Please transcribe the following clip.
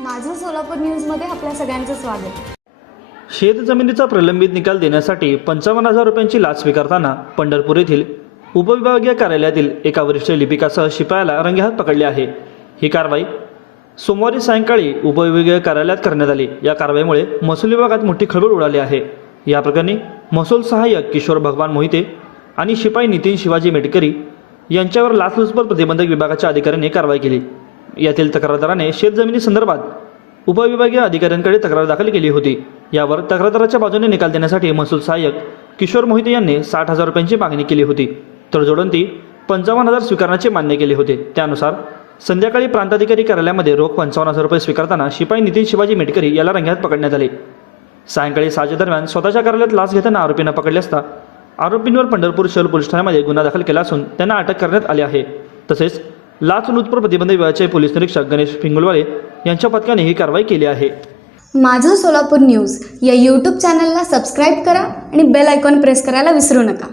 माझं सोलापूर न्यूजमध्ये आपल्या सगळ्यांचं स्वागत. शेत जमिनीचा प्रलंबित निकाल देण्यासाठी पंचावन्न हजार रुपयांची लाच स्वीकारताना पंढरपूर येथील उपविभागीय कार्यालयातील एका वरिष्ठ लिपिकासह शिपायाला रंगेहात पकडले आहे. ही कारवाई सोमवारी सायंकाळी उपविभागीय कार्यालयात करण्यात आली. या कारवाईमुळे महसूल विभागात मोठी खळबळ उडाली आहे. या प्रकरणी महसूल सहाय्यक किशोर भगवान मोहिते आणि शिपाई नितीन शिवाजी मेटकरी यांच्यावर लाचलुचपत प्रतिबंधक विभागाच्या अधिकाऱ्यांनी कारवाई केली. यातील तक्रारदाराने शेतजमिनीसंदर्भात उपविभागीय अधिकाऱ्यांकडे तक्रार दाखल केली होती. यावर तक्रारदाराच्या बाजूने निकाल देण्यासाठी महसूल सहाय्यक किशोर मोहिते यांनी साठ हजार रुपयांची मागणी केली होती. तर जोडंती पंचावन्न हजार स्वीकारण्याचे मान्य केले होते. त्यानुसार संध्याकाळी प्रांताधिकारी कार्यालयामध्ये रोख पंचावन्न हजार रुपये स्वीकारताना शिपाई नितीन शिवाजी मेटकरी याला रंग्यात पकडण्यात आले. सायंकाळी सहाच्या दरम्यान स्वतःच्या कार्यालयात लाच घेताना आरोपींना पकडले असता आरोपींवर पंढरपूर शहर पोलीस ठाण्यामध्ये गुन्हा दाखल केला असून त्यांना अटक करण्यात आली आहे. तसेच लाचलुचपत प्रतिबंध विभागाचे पोलीस निरीक्षक गणेश पिंगुलवाले यांच्या पथकाने ही कारवाई केली आहे. माझं सोलापूर न्यूज या यूट्यूब चॅनलला सबस्क्राईब करा आणि बेल आयकॉन प्रेस करायला विसरू नका.